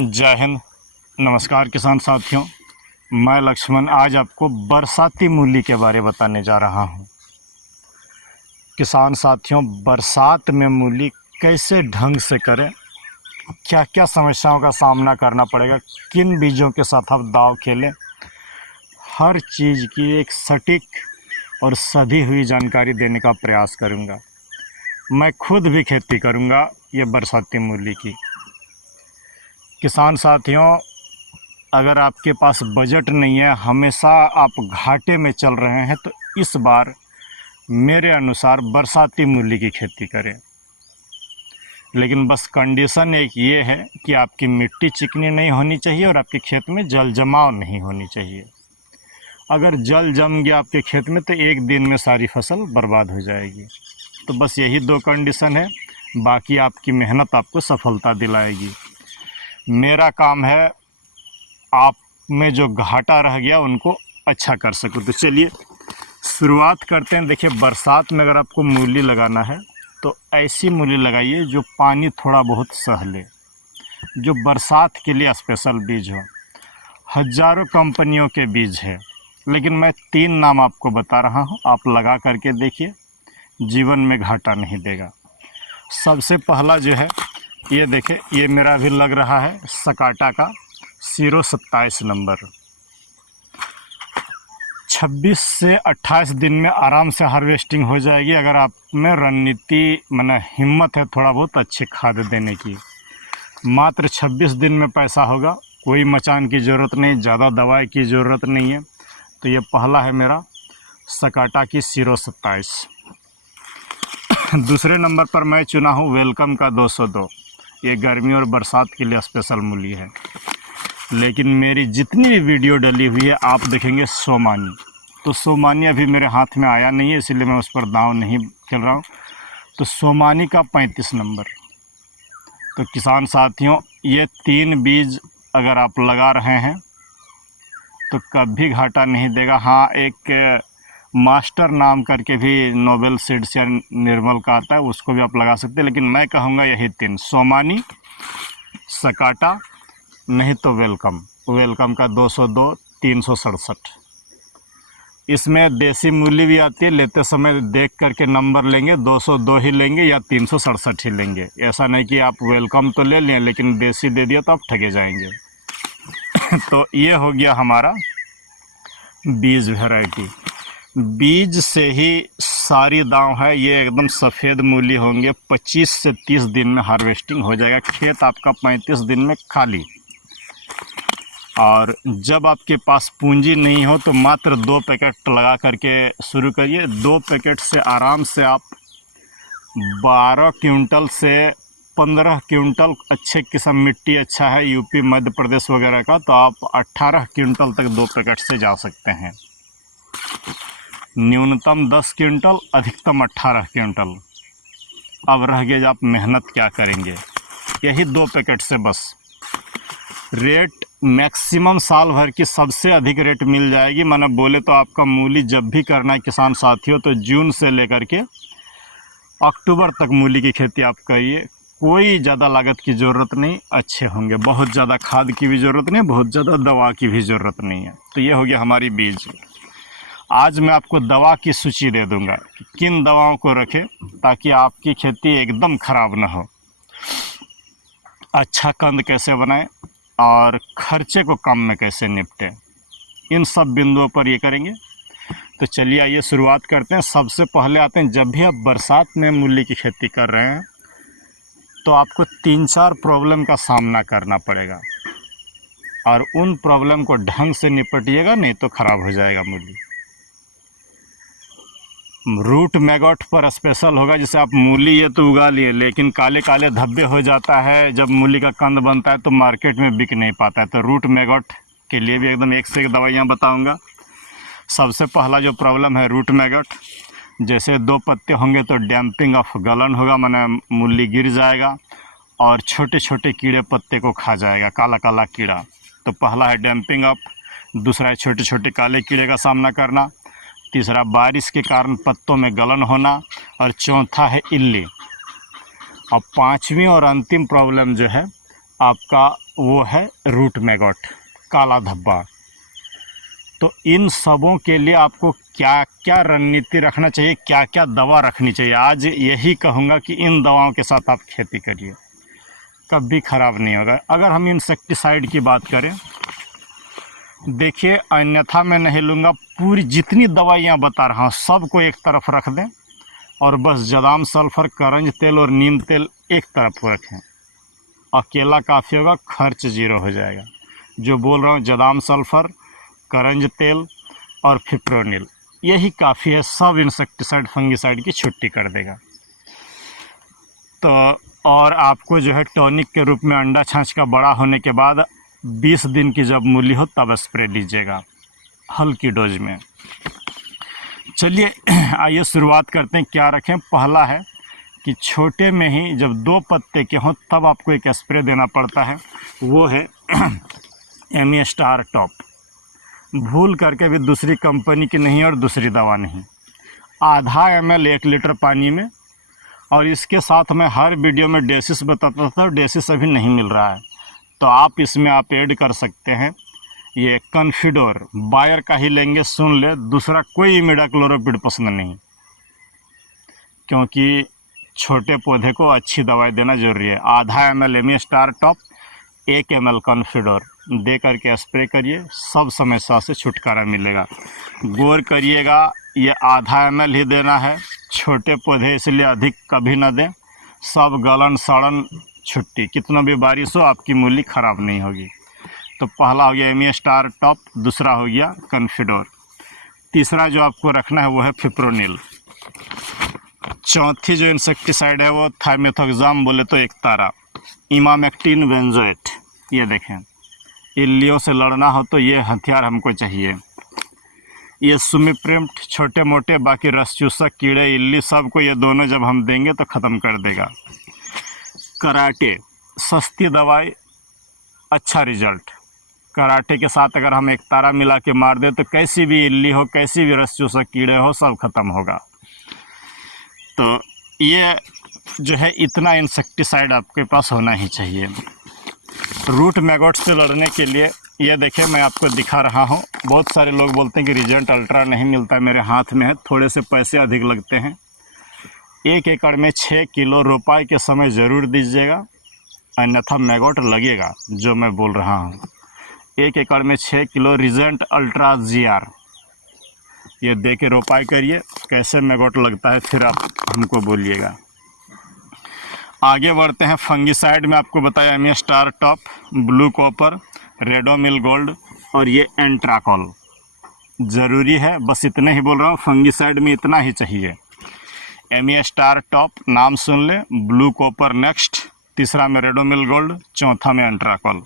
जय हिंद। नमस्कार किसान साथियों, मैं लक्ष्मण आज आपको बरसाती मूली के बारे बताने जा रहा हूं। किसान साथियों, बरसात में मूली कैसे ढंग से करें, क्या क्या समस्याओं का सामना करना पड़ेगा, किन बीजों के साथ आप दांव खेलें, हर चीज़ की एक सटीक और सधी हुई जानकारी देने का प्रयास करूंगा। मैं खुद भी खेती करूंगा ये बरसाती मूली की। किसान साथियों, अगर आपके पास बजट नहीं है, हमेशा आप घाटे में चल रहे हैं, तो इस बार मेरे अनुसार बरसाती मूली की खेती करें। लेकिन बस कंडीशन एक ये है कि आपकी मिट्टी चिकनी नहीं होनी चाहिए और आपके खेत में जल जमाव नहीं होनी चाहिए। अगर जल जम गया आपके खेत में तो एक दिन में सारी फसल बर्बाद हो जाएगी। तो बस यही दो कंडीशन है, बाकी आपकी मेहनत आपको सफलता दिलाएगी। मेरा काम है आप में जो घाटा रह गया उनको अच्छा कर सकूं। तो चलिए शुरुआत करते हैं। देखिए, बरसात में अगर आपको मूली लगाना है तो ऐसी मूली लगाइए जो पानी थोड़ा बहुत सह ले, जो बरसात के लिए स्पेशल बीज हो। हज़ारों कंपनियों के बीज है, लेकिन मैं 3 नाम आपको बता रहा हूं, आप लगा करके देखिए, जीवन में घाटा नहीं देगा। सबसे पहला जो है, ये देखें, ये मेरा भी लग रहा है सकाटा का 027 नंबर। 26 से 28 दिन में आराम से हार्वेस्टिंग हो जाएगी, अगर आप में रणनीति माने हिम्मत है थोड़ा बहुत अच्छी खाद देने की। मात्र 26 दिन में पैसा होगा, कोई मचान की ज़रूरत नहीं, ज़्यादा दवाई की ज़रूरत नहीं है। तो ये पहला है मेरा सकाटा की 027। दूसरे नंबर पर मैं चुना हूँ वेलकम का 202। ये गर्मी और बरसात के लिए स्पेशल मूली है, लेकिन मेरी जितनी भी वीडियो डली हुई है आप देखेंगे सोमानी। तो सोमानी अभी मेरे हाथ में आया नहीं है, इसलिए मैं उस पर दांव नहीं खेल रहा हूँ। तो सोमानी का 35 नंबर। तो किसान साथियों, ये 3 बीज अगर आप लगा रहे हैं तो कभी घाटा नहीं देगा। हाँ, एक मास्टर नाम करके भी नोबेल सीड्स या निर्मल का आता है, उसको भी आप लगा सकते हैं, लेकिन मैं कहूँगा यही 3, सोमानी, सकाटा, नहीं तो वेलकम का 202 367। इसमें देसी मूली भी आती है, लेते समय देख करके नंबर लेंगे, 202 ही लेंगे या 367 ही लेंगे। ऐसा नहीं कि आप वेलकम तो ले लें लेकिन देसी दे दिया तो आप ठगे जाएंगे। तो ये हो गया हमारा बीज वैरायटी। बीज से ही सारी दांव है। ये एकदम सफ़ेद मूली होंगे, 25 से 30 दिन में हार्वेस्टिंग हो जाएगा। खेत आपका 35 दिन में खाली। और जब आपके पास पूंजी नहीं हो तो मात्र 2 पैकेट लगा करके शुरू करिए। 2 पैकेट से आराम से आप 12 क्विंटल से 15 क्विंटल, अच्छे किस्म मिट्टी अच्छा है यूपी मध्य प्रदेश वगैरह का, तो आप 18 क्विंटल तक 2 पैकेट से जा सकते हैं। न्यूनतम 10 क्विंटल, अधिकतम 18 क्विंटल। अब रह गया आप मेहनत क्या करेंगे, यही 2 पैकेट से बस। रेट मैक्सिमम साल भर की सबसे अधिक रेट मिल जाएगी। मैंने बोले तो आपका मूली जब भी करना है किसान साथियों, तो जून से लेकर के अक्टूबर तक मूली की खेती आप करिए। कोई ज़्यादा लागत की ज़रूरत नहीं, अच्छे होंगे। बहुत ज़्यादा खाद की भी ज़रूरत नहीं, बहुत ज़्यादा दवा की भी ज़रूरत नहीं है। तो ये हो गया हमारी बीज। आज मैं आपको दवा की सूची दे दूंगा कि किन दवाओं को रखें ताकि आपकी खेती एकदम ख़राब ना हो। अच्छा कंद कैसे बनाएं और खर्चे को कम में कैसे निपटें, इन सब बिंदुओं पर ये करेंगे। तो चलिए आइए शुरुआत करते हैं। सबसे पहले आते हैं, जब भी आप बरसात में मूली की खेती कर रहे हैं तो आपको 3-4 प्रॉब्लम का सामना करना पड़ेगा, और उन प्रॉब्लम को ढंग से निपटिएगा, नहीं तो ख़राब हो जाएगा मूली। रूट मैगॉट पर स्पेशल होगा। जैसे आप मूली ये तो उगा लिए, लेकिन काले काले धब्बे हो जाता है, जब मूली का कंद बनता है तो मार्केट में बिक नहीं पाता है। तो रूट मैगॉट के लिए भी एकदम एक से एक दवाइयाँ बताऊंगा। सबसे पहला जो प्रॉब्लम है रूट मैगॉट, जैसे 2 पत्ते होंगे तो डैम्पिंग ऑफ गलन होगा, माने मूली गिर जाएगा और छोटे छोटे कीड़े पत्ते को खा जाएगा, काला काला कीड़ा। तो पहला है डैम्पिंग ऑफ, दूसरा है छोटे छोटे काले कीड़े का सामना करना, तीसरा बारिश के कारण पत्तों में गलन होना, और चौथा है इल्ली। और 5वीं और अंतिम प्रॉब्लम जो है आपका वो है रूट मैगॉट, काला धब्बा। तो इन सबों के लिए आपको क्या क्या रणनीति रखना चाहिए, क्या क्या दवा रखनी चाहिए, आज यही कहूँगा कि इन दवाओं के साथ आप खेती करिए, कभी ख़राब नहीं होगा। अगर हम इंसेक्टिसाइड की बात करें, देखिए अन्यथा मैं नहीं लूँगा, पूरी जितनी दवाइयाँ बता रहा हूँ सबको एक तरफ रख दें और बस जदाम सल्फ़र, करंज तेल और नीम तेल एक तरफ रखें, अकेला काफ़ी होगा, खर्च ज़ीरो हो जाएगा। जो बोल रहा हूँ जदाम सल्फ़र, करंज तेल और फिप्रोनिल, यही काफ़ी है, सब इंसेक्टिसाइड फंगिसाइड की छुट्टी कर देगा। तो और आपको जो है टॉनिक के रूप में अंडा छाछ का बड़ा होने के बाद 20 दिन की जब मूली हो तब स्प्रे लीजिएगा हल्की डोज में। चलिए आइए शुरुआत करते हैं, क्या रखें। पहला है कि छोटे में ही जब 2 पत्ते के हों तब आपको एक स्प्रे देना पड़ता है, वो है एमी स्टार टॉप। भूल करके भी दूसरी कंपनी की नहीं और दूसरी दवा नहीं, आधा ml 1 लीटर पानी में। और इसके साथ मैं हर वीडियो में डेसिस बताता था, डेसिस अभी नहीं मिल रहा है, तो आप इसमें आप ऐड कर सकते हैं ये कॉन्फिडोर, बायर का ही लेंगे, सुन ले, दूसरा कोई इमिडाक्लोरोपिड पसंद नहीं, क्योंकि छोटे पौधे को अच्छी दवाई देना जरूरी है। आधा ml Amistar top, 1 ml Confidor दे करके स्प्रे करिए, सब समस्या से छुटकारा मिलेगा। गौर करिएगा, ये आधा ml ही देना है, छोटे पौधे इसलिए अधिक कभी ना दें, सब गलन सड़न छुट्टी, कितना भी बारिश हो आपकी मूली ख़राब नहीं होगी। तो पहला हो गया एमी स्टार टॉप, दूसरा हो गया कॉन्फिडोर, तीसरा जो आपको रखना है वो है फिप्रोनिल, चौथी जो इंसेक्टिसाइड है वो थाइमेथोक्साम, बोले तो एक तारा, इमामेक्टिन बेंजोएट। ये देखें, इल्लियों से लड़ना हो तो ये हथियार हमको चाहिए। ये सुमिप्रिम्ट, छोटे मोटे बाकी रस चूसक कीड़े इल्ली सबको ये दोनों जब हम देंगे तो ख़त्म कर देगा। कराटे, सस्ती दवाई, अच्छा रिजल्ट। कराटे के साथ अगर हम एक तारा मिला के मार दें तो कैसी भी इल्ली हो, कैसी भी रस चूसक कीड़े हो, सब ख़त्म होगा। तो ये जो है इतना इंसेक्टिसाइड आपके पास होना ही चाहिए। रूट मैगॉट से लड़ने के लिए ये देखिए मैं आपको दिखा रहा हूँ, बहुत सारे लोग बोलते हैं कि रिजेंट अल्ट्रा नहीं मिलता, मेरे हाथ में है, थोड़े से पैसे अधिक लगते हैं। 1 एकड़ में 6 किलो रोपाई के समय ज़रूर दीजिएगा, अन्यथा मैगॉट लगेगा। जो मैं बोल रहा हूँ, 1 एकड़ में 6 किलो रिजेंट अल्ट्रा GR ये दे के रोपाई करिए, कैसे मैगॉट लगता है फिर आप हमको बोलिएगा। आगे बढ़ते हैं, फंगिसाइड में आपको बताया Amistar Top, Blue Copper, Ridomil Gold और ये एंट्राकॉल ज़रूरी है, बस इतने ही बोल रहा हूँ। फंगिसाइड में इतना ही चाहिए, एमी स्टार टॉप नाम सुन ले, ब्लू कॉपर नेक्स्ट, तीसरा में रेडोमिल गोल्ड, चौथा में एंट्राकॉल।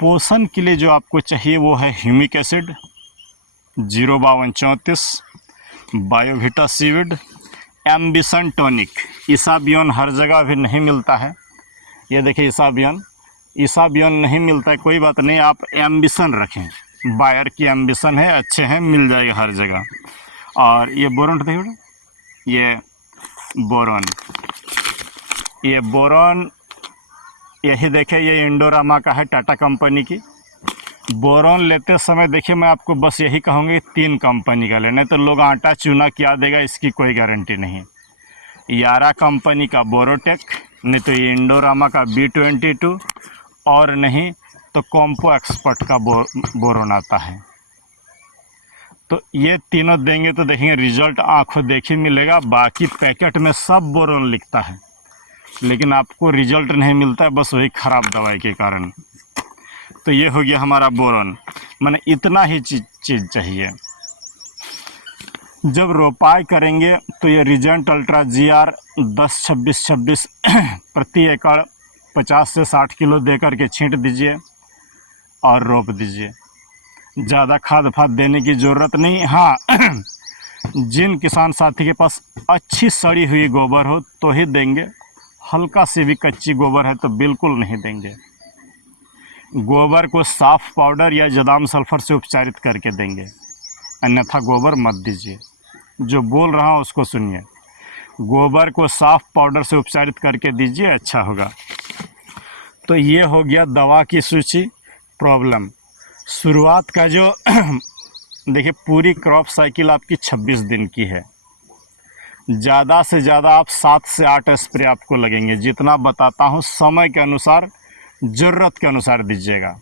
पोषण के लिए जो आपको चाहिए वो है humic acid 05234, Biovita seaweed, Ambition tonic. Isabion हर जगह भी नहीं मिलता है, ये देखिए इसाबियन नहीं मिलता है, कोई बात नहीं, आप एम्बिशन रखें, बायर की एम्बिशन है, अच्छे हैं, मिल जाएगा हर जगह। और ये बोरॉन देखिए, ये बोरॉन यही देखें, ये इंडोरामा का है, टाटा कंपनी की। बोरॉन लेते समय देखिए मैं आपको बस यही कहूँगी 3 कंपनी का लेना, तो लोग आटा चूना क्या देगा इसकी कोई गारंटी नहीं। यारा कंपनी का बोरोटेक, नहीं तो ये इंडोरामा का B22, और नहीं तो कॉम्पो एक्सपर्ट का बोरोन आता है। तो ये तीनों देंगे तो देखेंगे रिजल्ट आंखों देखी मिलेगा। बाकी पैकेट में सब बोरोन लिखता है लेकिन आपको रिजल्ट नहीं मिलता है, बस वही ख़राब दवाई के कारण। तो ये हो गया हमारा बोरॉन, माने इतना ही चीज़ चाहिए। जब रोपाई करेंगे तो ये रिजेंट अल्ट्रा GR 10-26-26 प्रति एकड़ 50 से 60 किलो दे करके छींट दीजिए और रोप दीजिए। ज़्यादा खाद फाद देने की ज़रूरत नहीं। हाँ जिन किसान साथी के पास अच्छी सड़ी हुई गोबर हो तो ही देंगे, हल्का सी भी कच्ची गोबर है तो बिल्कुल नहीं देंगे। गोबर को साफ पाउडर या जदाम सल्फ़र से उपचारित करके देंगे, अन्यथा गोबर मत दीजिए। जो बोल रहा हूँ उसको सुनिए, गोबर को साफ पाउडर से उपचारित करके दीजिए, अच्छा होगा। तो ये हो गया दवा की सूची, प्रॉब्लम। शुरुआत का जो देखिए, पूरी क्रॉप साइकिल आपकी 26 दिन की है। ज़्यादा से ज़्यादा आप 7 से 8 स्प्रे आपको लगेंगे। जितना बताता हूँ समय के अनुसार, ज़रूरत के अनुसार दीजिएगा।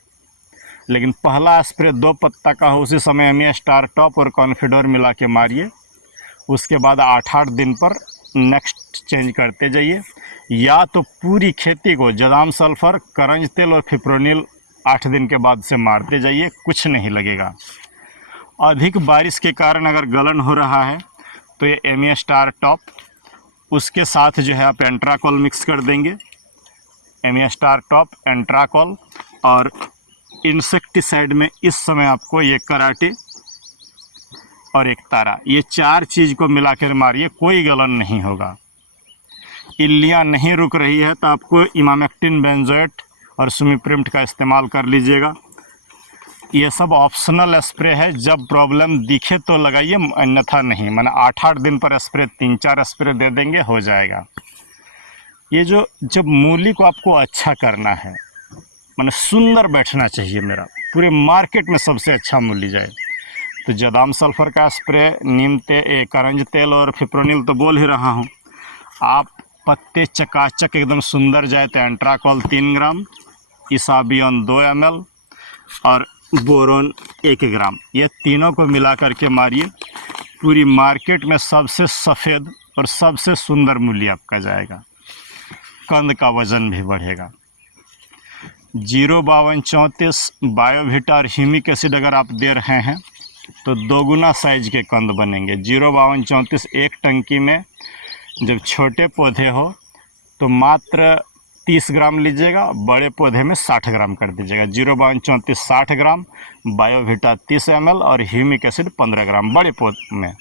लेकिन पहला स्प्रे 2 पत्ता का हो, उसी समय एमिया स्टार टॉप और कॉन्फिडोर मिला के मारिए। उसके बाद 8-8 दिन पर नेक्स्ट चेंज करते जाइए। या तो पूरी खेती को जदाम सल्फर, करंज तेल और फिप्रोनिल 8 दिन के बाद से मारते जाइए, कुछ नहीं लगेगा। अधिक बारिश के कारण अगर गलन हो रहा है तो ये एमिया स्टार टॉप, उसके साथ जो है आप एंट्राकॉल मिक्स कर देंगे। एमिया स्टार टॉप, एंट्राकॉल और इंसेक्टिसाइड में इस समय आपको ये कराटे और एक तारा, ये 4 चीज़ को मिलाकर मारिए, कोई गलन नहीं होगा। इल्लियाँ नहीं रुक रही है तो आपको इमामेक्टिन बेंजोएट और सुमिप्रिम्ट का इस्तेमाल कर लीजिएगा। ये सब ऑप्शनल स्प्रे है, जब प्रॉब्लम दिखे तो लगाइए, अन्यथा नहीं। मैंने 8-8 दिन पर स्प्रे 3-4 स्प्रे दे देंगे, हो जाएगा। ये जब मूली को आपको अच्छा करना है, मैंने सुंदर बैठना चाहिए मेरा, पूरे मार्केट में सबसे अच्छा मूली जाए, तो जदाम सल्फर का स्प्रे, नीम तेल, करंज तेल और फिप्रोनिल तो बोल ही रहा हूँ। आप पत्ते चकाचक एकदम सुंदर जाए तो एंट्राकॉल 3 ग्राम, इसाबियन 2 ml और बोरोन 1 ग्राम, ये तीनों को मिला करके मारिए। पूरी मार्केट में सबसे सफ़ेद और सबसे सुंदर मूली आपका जाएगा। कंद का वज़न भी बढ़ेगा। 05234 बायोविटा और ह्यूमिक एसिड अगर आप दे रहे हैं तो 2 गुना साइज के कंद बनेंगे। 05234 एक टंकी में जब छोटे पौधे हो तो मात्र 30 ग्राम लीजिएगा, बड़े पौधे में 60 ग्राम कर दीजिएगा। 05234 60 ग्राम, बायोविटा 30 ml और ह्यूमिक एसिड 15 ग्राम बड़े पौधे में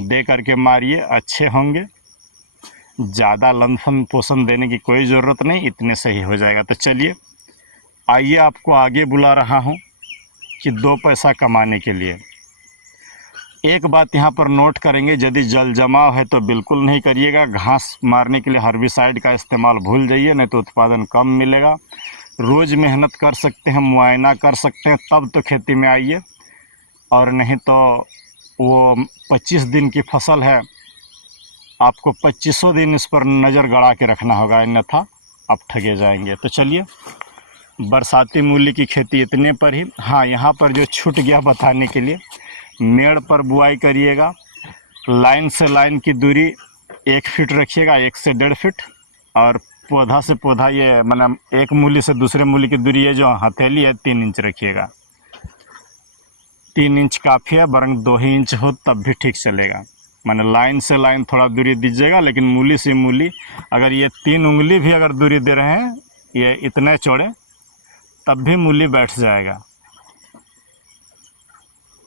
दे करके मारिए, अच्छे होंगे। ज़्यादा लंफन पोषण देने की कोई ज़रूरत नहीं, इतने सही हो जाएगा। तो चलिए, आइए आपको आगे बुला रहा हूँ कि 2 पैसा कमाने के लिए। एक बात यहाँ पर नोट करेंगे, यदि जल जमाव है तो बिल्कुल नहीं करिएगा। घास मारने के लिए हर्बिसाइड का इस्तेमाल भूल जाइए, नहीं तो उत्पादन कम मिलेगा। रोज़ मेहनत कर सकते हैं, मुआयना कर सकते हैं, तब तो खेती में आइए, और नहीं तो वो 25 दिन की फसल है, आपको 2500 दिन इस पर नज़र गड़ा के रखना होगा, अन्यथा आप ठगे जाएंगे। तो चलिए, बरसाती मूली की खेती इतने पर ही। हाँ, यहाँ पर जो छूट गया बताने के लिए, मेड़ पर बुआई करिएगा। लाइन से लाइन की दूरी 1 फीट रखिएगा, 1 से 1.5 फीट, और पौधा से पौधा, ये मतलब एक मूली से दूसरे मूली की दूरी है जो हथेली है 3 इंच रखिएगा। 3 इंच काफ़ी है, बरंग 2 ही इंच हो तब भी ठीक चलेगा। मैंने लाइन से लाइन थोड़ा दूरी दीजिएगा, लेकिन मूली से मूली अगर ये 3 उंगली भी अगर दूरी दे रहे हैं, ये इतने चौड़े, तब भी मूली बैठ जाएगा।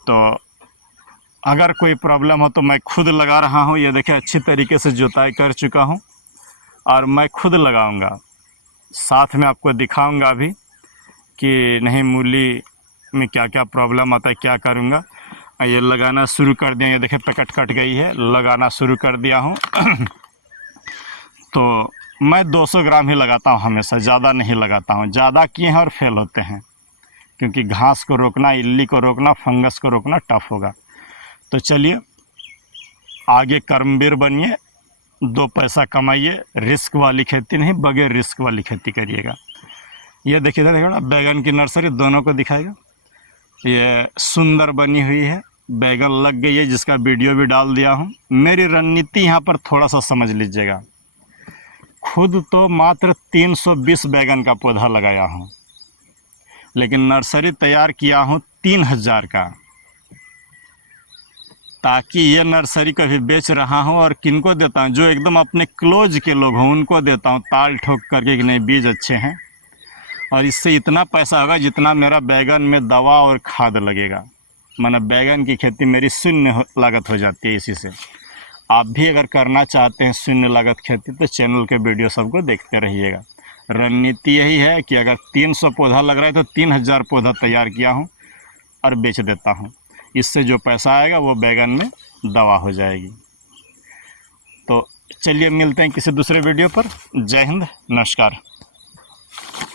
तो अगर कोई प्रॉब्लम हो तो मैं खुद लगा रहा हूँ। ये देखिए, अच्छी तरीके से जुताई कर चुका हूँ और मैं खुद लगाऊंगा, साथ में आपको दिखाऊंगा भी कि नहीं मूली में क्या क्या प्रॉब्लम आता है, क्या करूँगा। ये लगाना शुरू कर दिया, ये देखिए पैकेट कट गई है, लगाना शुरू कर दिया हूँ। तो मैं 200 ग्राम ही लगाता हूँ हमेशा, ज़्यादा नहीं लगाता हूँ। ज़्यादा किए हैं और फेल होते हैं, क्योंकि घास को रोकना, इल्ली को रोकना, फंगस को रोकना टफ होगा। तो चलिए, आगे कर्मवीर बनिए, 2 पैसा कमाइए। रिस्क वाली खेती नहीं, बगैर रिस्क वाली खेती करिएगा। ये देखिए ना, बैगन की नर्सरी दोनों को दिखाएगा। ये सुंदर बनी हुई है, बैगन लग गई है, जिसका वीडियो भी डाल दिया हूँ। मेरी रणनीति यहाँ पर थोड़ा सा समझ लीजिएगा। खुद तो मात्र 320 बैगन का पौधा लगाया हूँ, लेकिन नर्सरी तैयार किया हूँ 3000 का, ताकि ये नर्सरी कभी बेच रहा हूँ और किनको देता हूँ, जो एकदम अपने क्लोज के लोग हों उनको देता हूँ, ताल ठोक करके कि नहीं बीज अच्छे हैं, और इससे इतना पैसा होगा जितना मेरा बैगन में दवा और खाद लगेगा। माना बैगन की खेती मेरी शून्य लागत हो जाती है इसी से। आप भी अगर करना चाहते हैं शून्य लागत खेती, तो चैनल के वीडियो सबको देखते रहिएगा। रणनीति यही है कि अगर 300 पौधा लग रहा है तो 3000 पौधा तैयार किया हूँ और बेच देता हूँ। इससे जो पैसा आएगा वो बैगन में दवा हो जाएगी। तो चलिए, मिलते हैं किसी दूसरे वीडियो पर। जय हिंद, नमस्कार।